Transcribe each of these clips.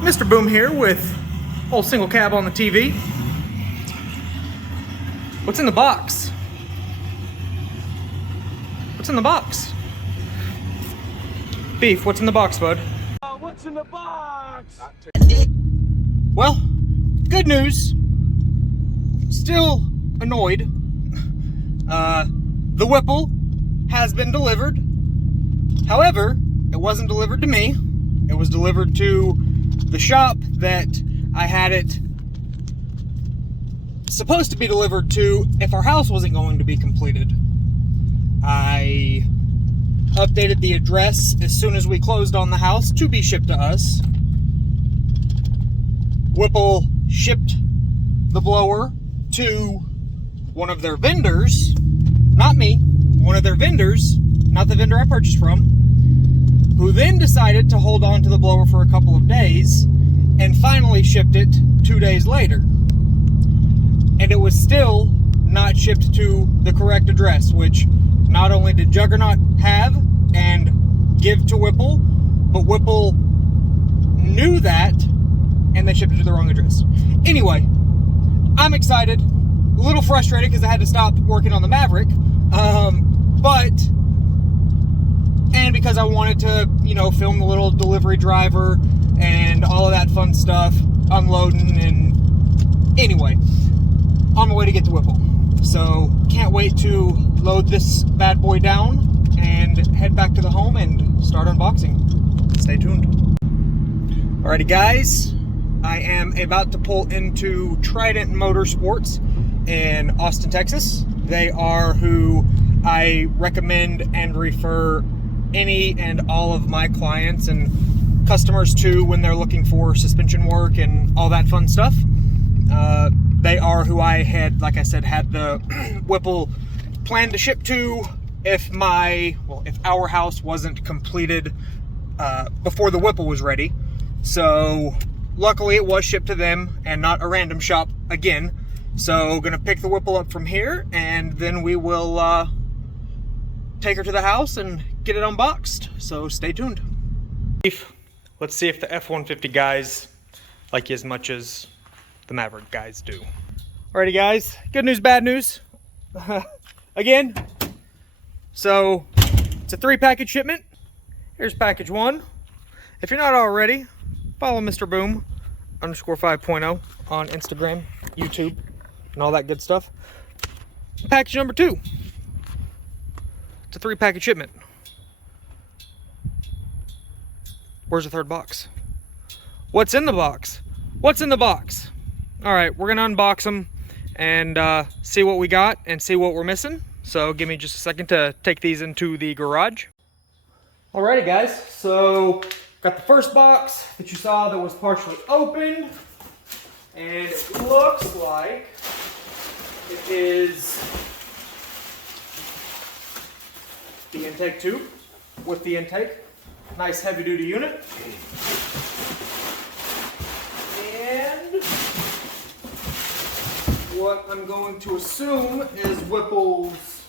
Mr. Boom here with old single cab on the TV. What's in the box? What's in the box? Beef, what's in the box, bud? What's in the box? Well, good news. Still annoyed. The Whipple has been delivered. However, it wasn't delivered to me. It was delivered to the shop that I had it supposed to be delivered to if our house wasn't going to be completed. I updated the address as soon as we closed on the house to be shipped to us. Whipple shipped the blower to one of their vendors, not me, one of their vendors, not the vendor I purchased from, who then decided to hold on to the blower for a couple of days and finally shipped it 2 days later. And it was still not shipped to the correct address, which not only did Juggernaut have and give to Whipple, but Whipple knew that and they shipped it to the wrong address. Anyway, I'm excited, a little frustrated because I had to stop working on the Maverick, and because I wanted to, film the little delivery driver and all of that fun stuff, unloading, and anyway, on my way to get to Whipple. So, can't wait to load this bad boy down and head back to the home and start unboxing. Stay tuned. Alrighty guys, I am about to pull into Trident Motorsports in Austin, Texas. They are who I recommend and refer any and all of my clients and customers to when they're looking for suspension work and all that fun stuff. They are who I had, like I said, had the Whipple planned to ship to if our house wasn't completed before the Whipple was ready. So luckily it was shipped to them and not a random shop again. So gonna pick the Whipple up from here and then we will take her to the house and get it unboxed. So stay tuned. Let's see if the F150 guys like you as much as the Maverick guys do. Alrighty guys, good news, bad news. Again, so it's a 3-package shipment. Here's package 1. If you're not already, follow Mr. Boom _5.0 on Instagram, YouTube, and all that good stuff. Package number 2. It's a 3-package shipment. Where's the 3rd box? What's in the box? What's in the box? All right, we're gonna unbox them and see what we got and see what we're missing. So give me just a second to take these into the garage. Alrighty guys, so got the first box that you saw that was partially opened, and it looks like it is the intake tube with the intake. Nice heavy duty unit. And what I'm going to assume is Whipple's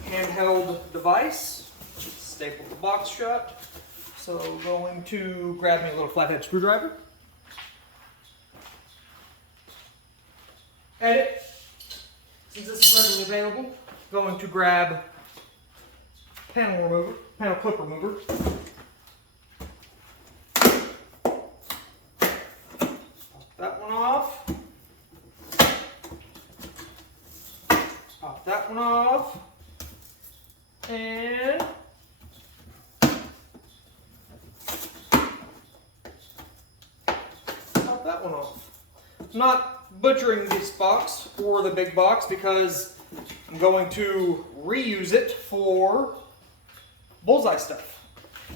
handheld device. Staple the box shut. So going to grab me a little flathead screwdriver. Edit. Since this is readily available, going to grab panel clip remover. That one off. Pop that one off. And pop that one off. I'm not butchering this box or the big box because I'm going to reuse it for bullseye stuff.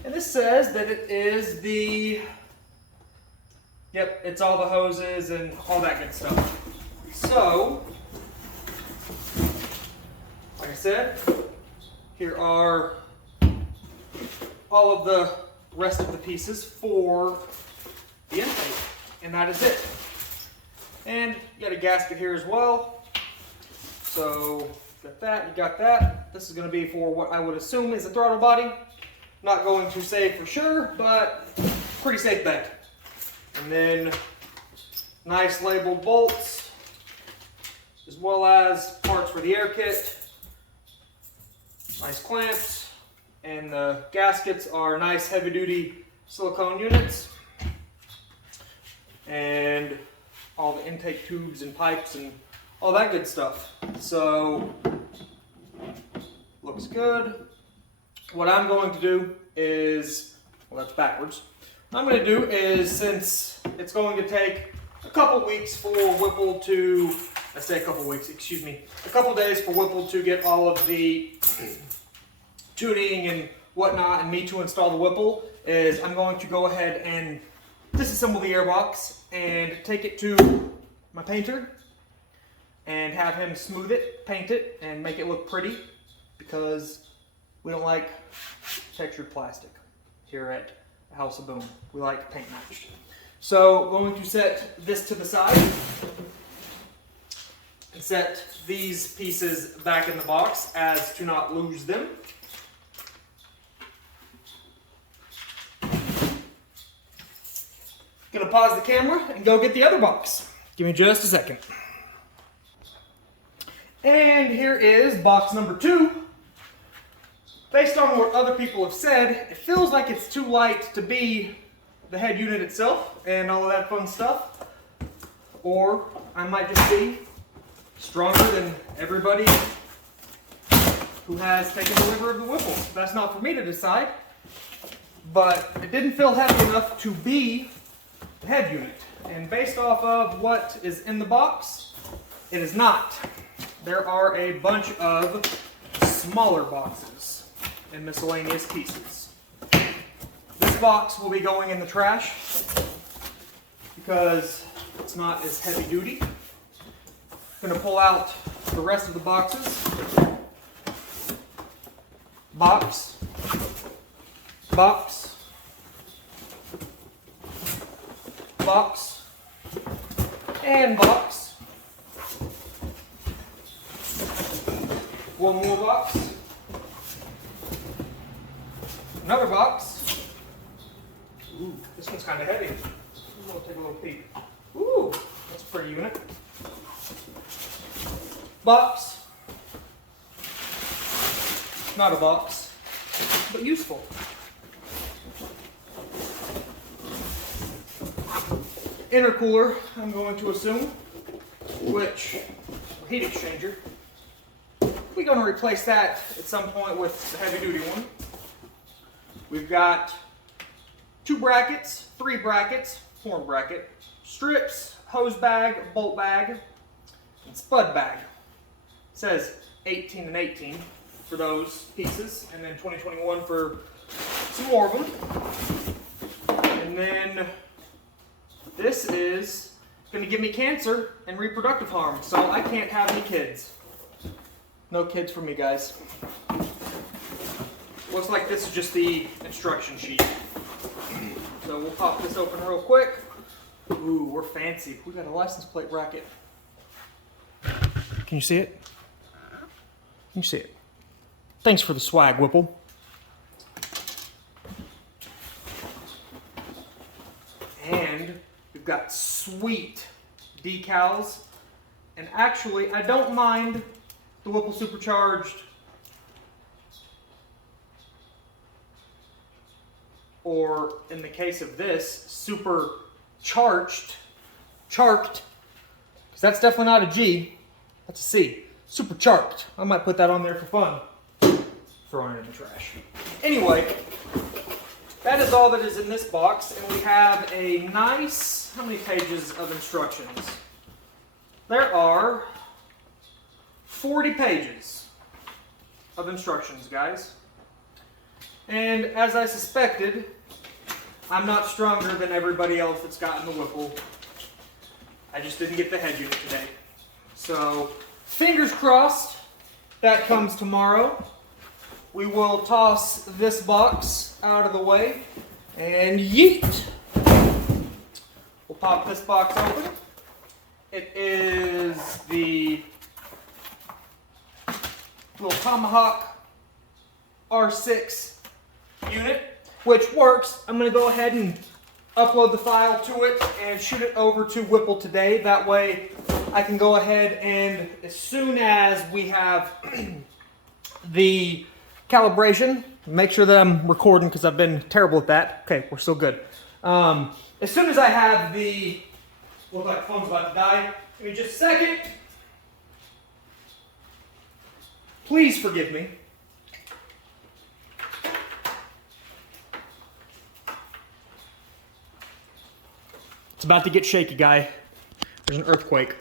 And this says that it is the, yep, it's all the hoses and all that good stuff. So, like I said, here are all of the rest of the pieces for the intake, and that is it. And you got a gasket here as well. So got that, you got that. This is going to be for what I would assume is a throttle body. Not going to say for sure, but pretty safe bet. And then nice labeled bolts, as well as parts for the air kit. Nice clamps, and the gaskets are nice heavy duty silicone units. And all the intake tubes and pipes and all that good stuff. So, looks good. What I'm going to do is, well, that's backwards. What I'm going to do is, since it's going to take a couple weeks for Whipple to, I say a couple weeks, excuse me, a couple days for Whipple to get all of the tuning and whatnot and me to install the Whipple, is I'm going to go ahead and disassemble the airbox and take it to my painter and have him smooth it, paint it, and make it look pretty, because we don't like textured plastic here at House of Boom. We like paint matched. So going to set this to the side and set these pieces back in the box as to not lose them. Gonna pause the camera and go get the other box. Give me just a second. And here is box number 2. Based on what other people have said, it feels like it's too light to be the head unit itself and all of that fun stuff. Or I might just be stronger than everybody who has taken delivery of the Whipple. That's not for me to decide. But it didn't feel heavy enough to be the head unit. And based off of what is in the box, it is not. There are a bunch of smaller boxes and miscellaneous pieces. This box will be going in the trash because it's not as heavy duty. I'm going to pull out the rest of the boxes. Box. Box. Box. And box. One more box. Another box. Ooh, this one's kind of heavy. We'll take a little peek. Ooh, that's a pretty unit. Box. Not a box, but useful. Intercooler, I'm going to assume, which, heat exchanger. We're going to replace that at some point with the heavy duty one. We've got 2 brackets, 3 brackets, horn bracket, strips, hose bag, bolt bag, and spud bag. It says 18 and 18 for those pieces, and then 2021 for some more of them. And then this is going to give me cancer and reproductive harm, so I can't have any kids. No kids for me, guys. Looks like this is just the instruction sheet. So we'll pop this open real quick. Ooh, we're fancy. We got a license plate bracket. Can you see it? Can you see it? Thanks for the swag, Whipple. And we've got sweet decals. And actually, I don't mind the Whipple Supercharged, or in the case of this, Supercharged, because that's definitely not a G, that's a C. Supercharged. I might put that on there for fun. Throwing it in the trash. Anyway, that is all that is in this box, and we have a nice, how many pages of instructions? There are 40 pages of instructions, guys. And as I suspected, I'm not stronger than everybody else that's gotten the Whipple. I just didn't get the head unit today. So, fingers crossed, that comes tomorrow. We will toss this box out of the way and yeet. We'll pop this box open. It is the little Tomahawk R6 unit, which works. I'm going to go ahead and upload the file to it and shoot it over to Whipple today. That way I can go ahead and as soon as we have the calibration, make sure that I'm recording because I've been terrible at that. Okay, we're still good. As soon as I have the, look like the phone's about to die. Give me just a second. Please forgive me. It's about to get shaky, guy. There's an earthquake.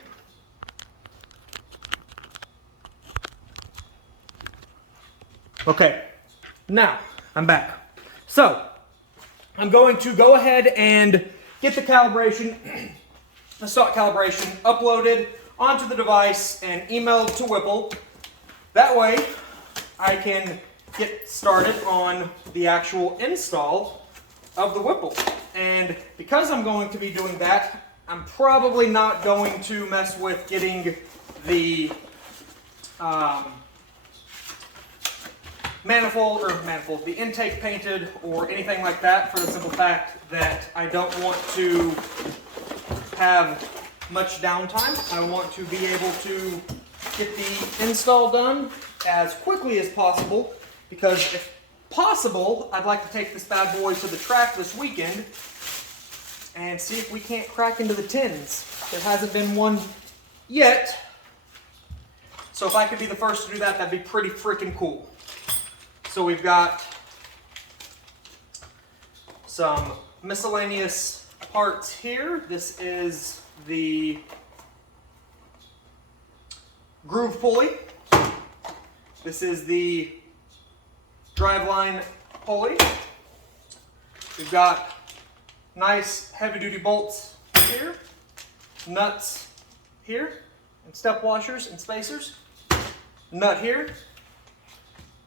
Okay, now I'm back. So, I'm going to go ahead and get the calibration, the stock calibration, uploaded onto the device and emailed to Whipple. That way, I can get started on the actual install of the Whipple. And because I'm going to be doing that, I'm probably not going to mess with getting the the intake painted or anything like that, for the simple fact that I don't want to have much downtime. I want to be able to get the install done as quickly as possible, because if possible, I'd like to take this bad boy to the track this weekend and see if we can't crack into the tins. There hasn't been one yet, so if I could be the first to do that, that'd be pretty freaking cool. So we've got some miscellaneous parts here. This is the groove pulley. This is the driveline pulley. We've got nice heavy-duty bolts here, nuts here, and step washers and spacers. Nut here,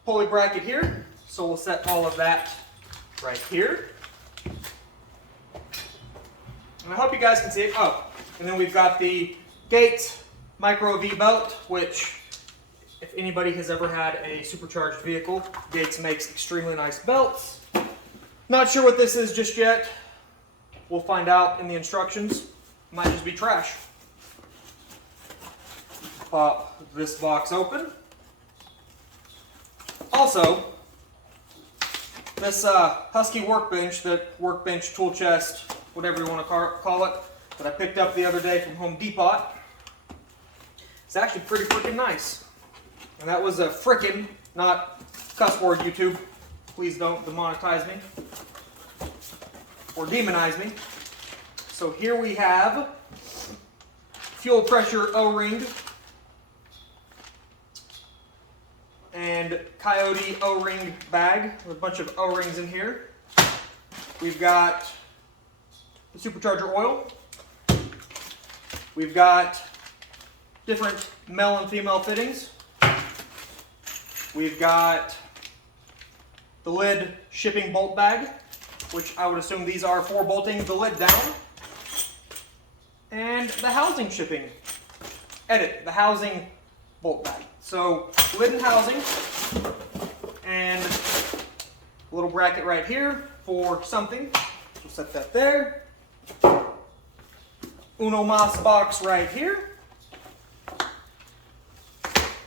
pulley bracket here. So we'll set all of that right here. And I hope you guys can see it. Oh, and then we've got the Gates Micro V belt, which if anybody has ever had a supercharged vehicle, Gates makes extremely nice belts. Not sure what this is just yet. We'll find out in the instructions. Might just be trash. Pop this box open. Also, this Husky workbench, that workbench tool chest, whatever you want to call it, that I picked up the other day from Home Depot, it's actually pretty freaking nice. And that was a frickin', not cuss word, YouTube. Please don't demonetize me or demonize me. So here we have fuel pressure O-ring and Coyote O-ring bag with a bunch of O-rings in here. We've got the supercharger oil. We've got different male and female fittings. We've got the lid shipping bolt bag, which I would assume these are for bolting the lid down. And the housing shipping. The housing bolt bag. So lid and housing, and a little bracket right here for something. We'll set that there. Uno Mas box right here.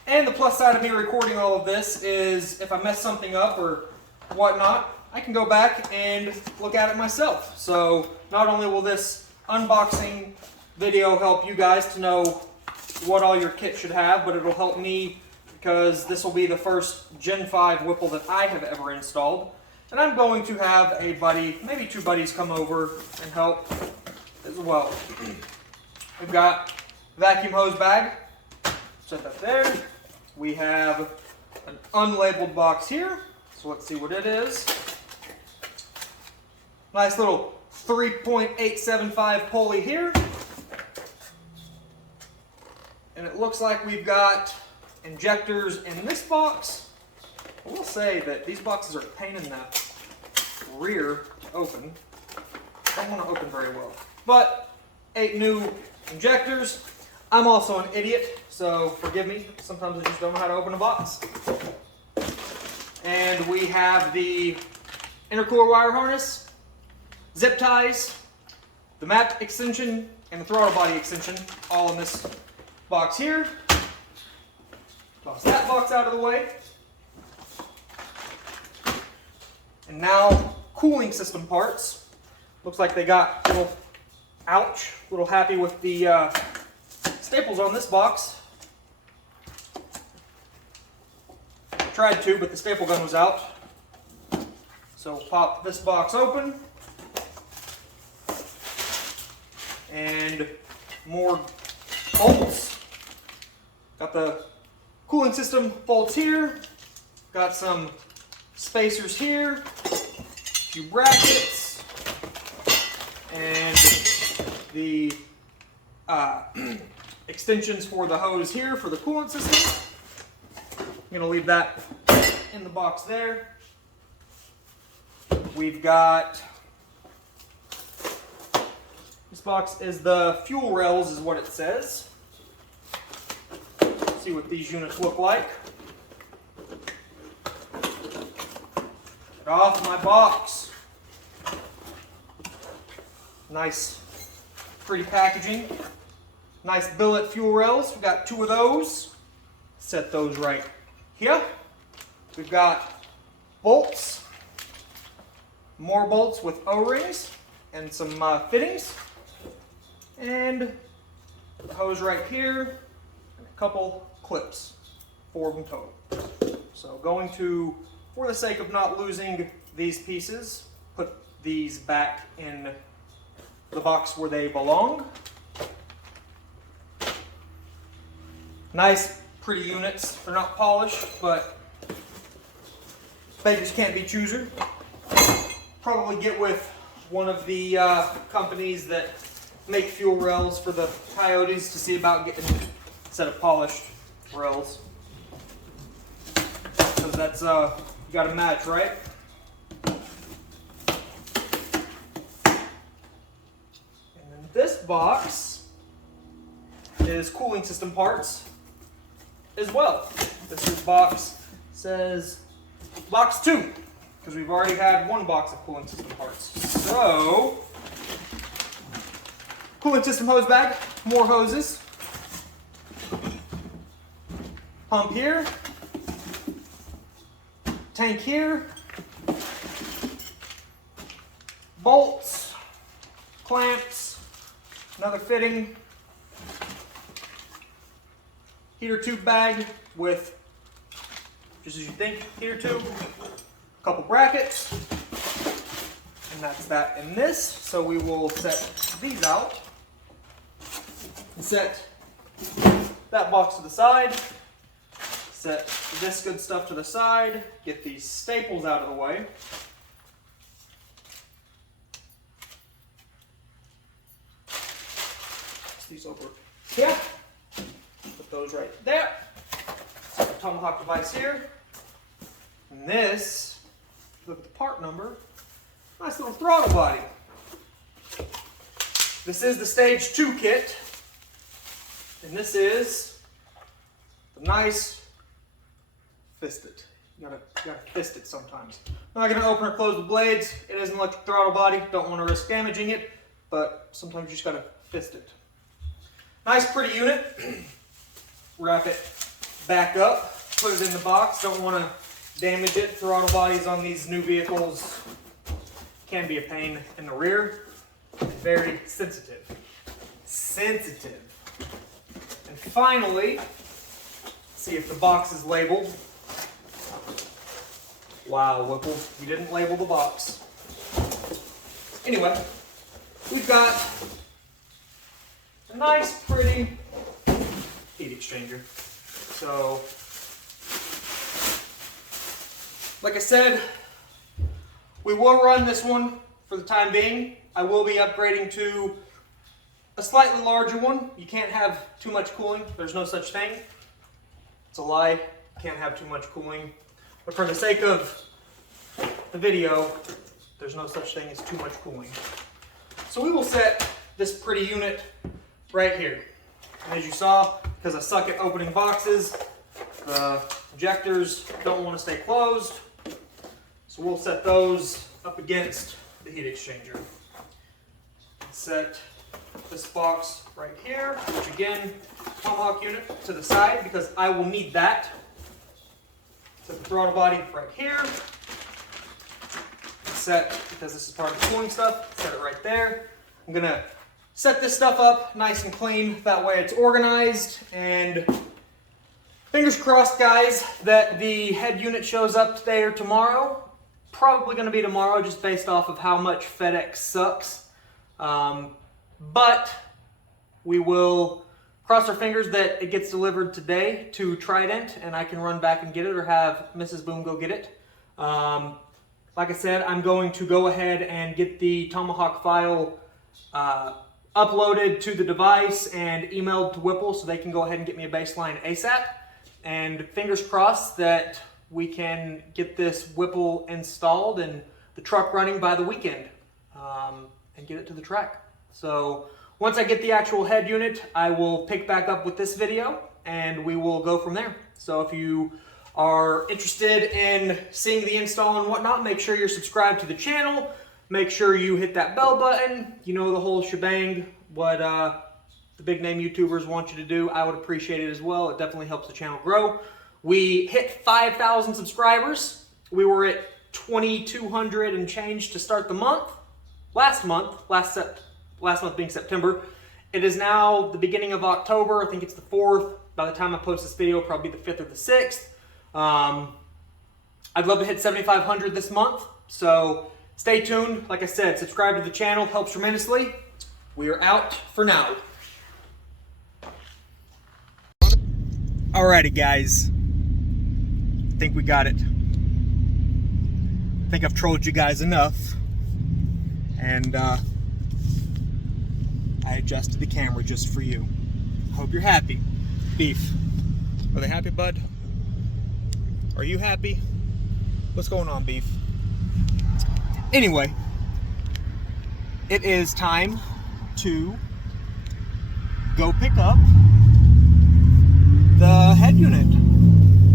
And the plus side of me recording all of this is if I mess something up or whatnot, I can go back and look at it myself. So not only will this unboxing video help you guys to know what all your kit should have, but it'll help me because this will be the first Gen 5 Whipple that I have ever installed. And I'm going to have a buddy, maybe two buddies, come over and help as well. We've got vacuum hose bag. Set that there. We have an unlabeled box here. So let's see what it is. Nice little 3.875 pulley here. And it looks like we've got injectors in this box. I will say that these boxes are a pain in the rear to open. Don't want to open very well. But 8 new injectors. I'm also an idiot, so forgive me. Sometimes I just don't know how to open a box. And we have the intercooler wire harness. zip ties, the map extension, and the throttle body extension, all in this box here. Toss that box out of the way. And now, cooling system parts. Looks like they got a little, ouch, a little happy with the staples on this box. Tried to, but the staple gun was out. So pop this box open. And more bolts. Got the cooling system bolts here. Got some spacers here. A few brackets. And the extensions for the hose here for the coolant system. I'm going to leave that in the box there. We've got, this box is the fuel rails is what it says. Let's see what these units look like. Get off my box. Nice, pretty packaging. Nice billet fuel rails. We've got 2 of those. Set those right here. We've got bolts. More bolts with O-rings and some fittings. And the hose right here. And a couple clips. 4 of them total. So going to, for the sake of not losing these pieces, put these back in the box where they belong. Nice, pretty units. They're not polished, but beggars can't be choosers. Probably get with one of the companies that make fuel rails for the coyotes to see about getting a set of polished rails. Because that's, you gotta match, right? And then this box is cooling system parts as well. This is box says box 2, because we've already had 1 box of cooling system parts. So, cooling system hose bag, more hoses. Pump here. Tank here. Bolts. Clamps. Another fitting. Heater tube bag with, just as you think, heater tube. A couple brackets. And that's that in this. So we will set these out. And set that box to the side. Set this good stuff to the side. Get these staples out of the way. Place these over here. Put those right there. Set the tomahawk device here. And this, look at the part number. Nice little throttle body. This is the stage 2 kit. And this is the nice fisted. You gotta fist it sometimes. I'm not gonna open or close the blades. It is an electric throttle body. Don't want to risk damaging it, but sometimes you just gotta fist it. Nice, pretty unit. Wrap it back up. Put it in the box. Don't want to damage it. Throttle bodies on these new vehicles can be a pain in the rear. Very sensitive. Sensitive. And finally, see if the box is labeled. Wow, Whipple, you didn't label the box. Anyway, we've got a nice, pretty heat exchanger. So, like I said, we will run this one for the time being. I will be upgrading to a slightly larger one. You can't have too much cooling. There's no such thing. It's a lie. You can't have too much cooling. But for the sake of the video, there's no such thing as too much cooling. So we will set this pretty unit right here. And as you saw, because I suck at opening boxes, the injectors don't want to stay closed. So we'll set those up against the heat exchanger. set this box right here, which again, tomahawk unit to the side because I will need that. Set the throttle body right here. Set, because this is part of the cooling stuff, set it right there. I'm gonna set this stuff up nice and clean, that way it's organized, and fingers crossed, guys, that the head unit shows up today or tomorrow. Probably gonna be tomorrow just based off of how much FedEx sucks. But we will cross our fingers that it gets delivered today to Trident and I can run back and get it or have Mrs. Boom go get it. Like I said, I'm going to go ahead and get the Tomahawk file uploaded to the device and emailed to Whipple so they can go ahead and get me a baseline ASAP. And fingers crossed that we can get this Whipple installed and the truck running by the weekend and get it to the track. So once I get the actual head unit, I will pick back up with this video and we will go from there. So if you are interested in seeing the install and whatnot, make sure you're subscribed to the channel. Make sure you hit that bell button. You know, the whole shebang, what the big name YouTubers want you to do. I would appreciate it as well. It definitely helps the channel grow. We hit 5,000 subscribers. We were at 2,200 and change to start the month. Last month being September. It is now the beginning of October. I think it's the 4th. By the time I post this video, probably the 5th or the 6th. I'd love to hit 7,500 this month, so stay tuned. Like I said, subscribe to the channel, helps tremendously. We are out for now. Alrighty, guys. I think we got it. I think I've trolled you guys enough, and I adjusted the camera just for you. Hope you're happy. Beef. Are they happy, bud? Are you happy? What's going on, Beef? Anyway, it is time to go pick up the head unit.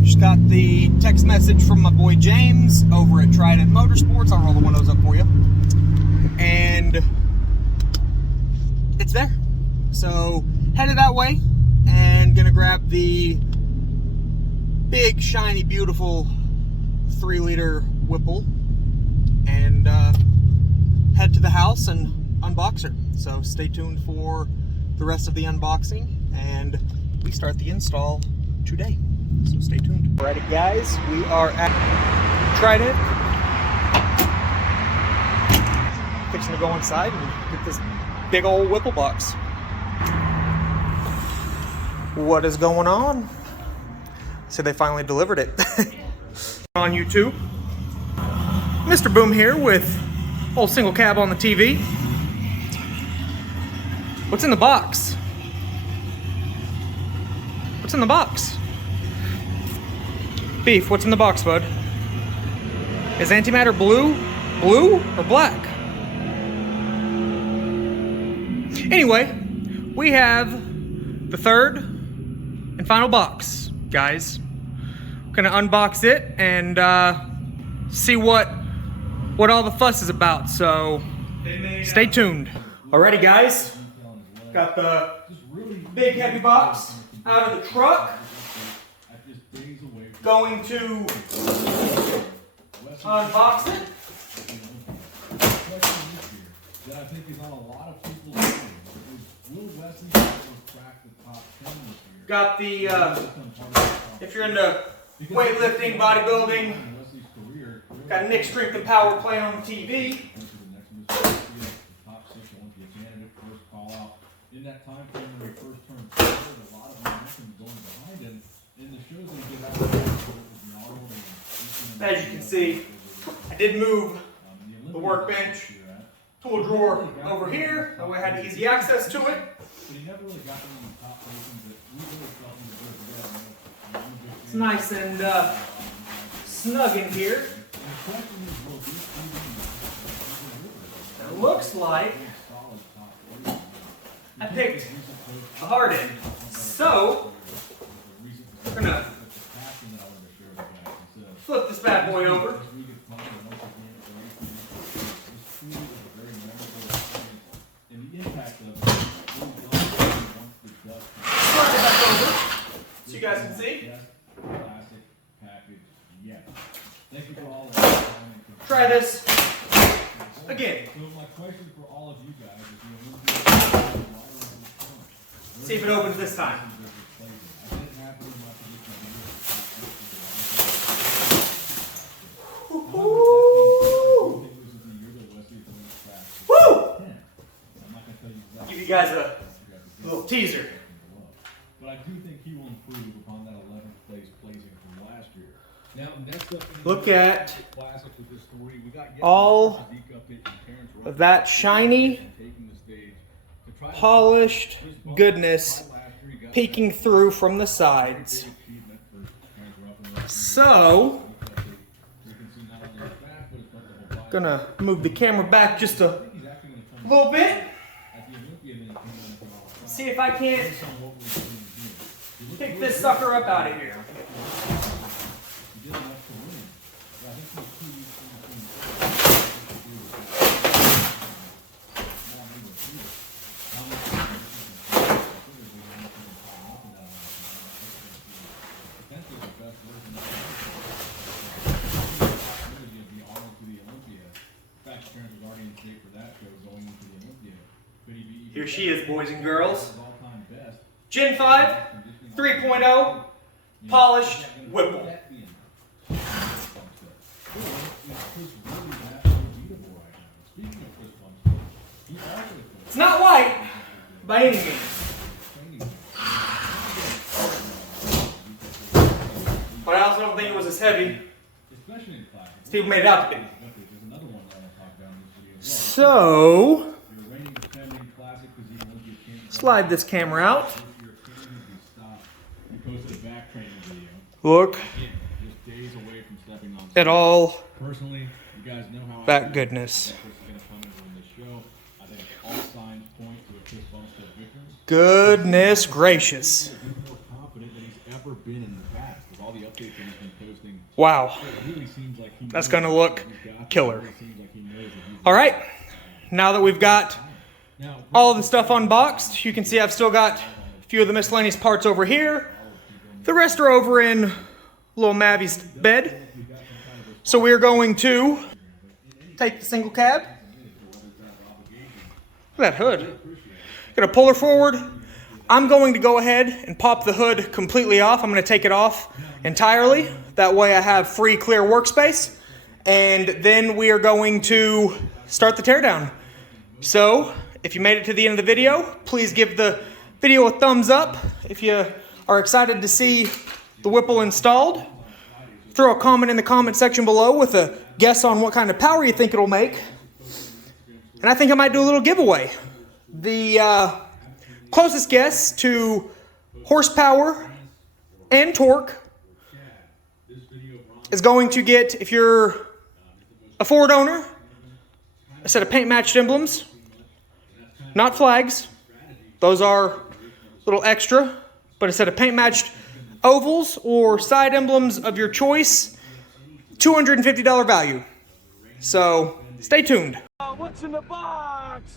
Just got the text message from my boy James over at Trident Motorsports. I'll roll the windows up for you. And it's there. So headed that way and gonna grab the big, shiny, beautiful 3-liter Whipple and head to the house and unbox her. So stay tuned for the rest of the unboxing and we start the install today. So stay tuned. Alrighty, guys, we are at Trident. Fixing to go inside and get this big old Whipple box. What is going on? So they finally delivered it. On YouTube, Mr. Boom here with old single cab on the TV. What's in the box? What's in the box? Beef, what's in the box, bud? Is antimatter blue or black? Anyway, we have the third and final box, guys. Gonna unbox it and see what all the fuss is about, so stay tuned. Alrighty, guys, got the big heavy box out of the truck. Going to unbox it. Got the if you're into weightlifting, bodybuilding, got Nick Strength and Power playing on the TV. As you can see, I did move the workbench tool drawer over here. That way I had easy access to it. It's nice and snug in here. It looks like I picked a hard end. So, we're gonna flip this bad boy over. try this again. So my question for all of you guys is, See if it opens this time. Woo! Give you guys a little teaser. But I do think he will improve upon that 11th place placing from last year. Now, next up, Look at classic with this story. We got all of that shiny, polished goodness peeking through from the sides. So, gonna move the camera back just a little bit. See if I can't pick this sucker up out of here. Here she is, boys and girls. Gen 5, 3.0, polished Whipple. It's not white by any means. But I also don't think it was as heavy as people made it out to be. So, slide this camera out. Look at all that goodness. Goodness gracious. Wow. That's going to look killer. All right. Now that we've got all of the stuff unboxed, you can see I've still got a few of the miscellaneous parts over here. The rest are over in little Mavi's bed. So we're going to take the single cab. Look at that hood. Gonna pull her forward. I'm going to go ahead and pop the hood completely off. I'm gonna take it off entirely. That way I have free, clear workspace. And then we are going to start the teardown. So, if you made it to the end of the video, please give the video a thumbs up. If you are excited to see the Whipple installed, throw a comment in the comment section below with a guess on what kind of power you think it'll make. And I think I might do a little giveaway. The closest guess to horsepower and torque is going to get, if you're a Ford owner, a set of paint matched emblems, not flags. Those are a little extra, but a set of paint matched ovals or side emblems of your choice, $250 value. So stay tuned. What's in the box?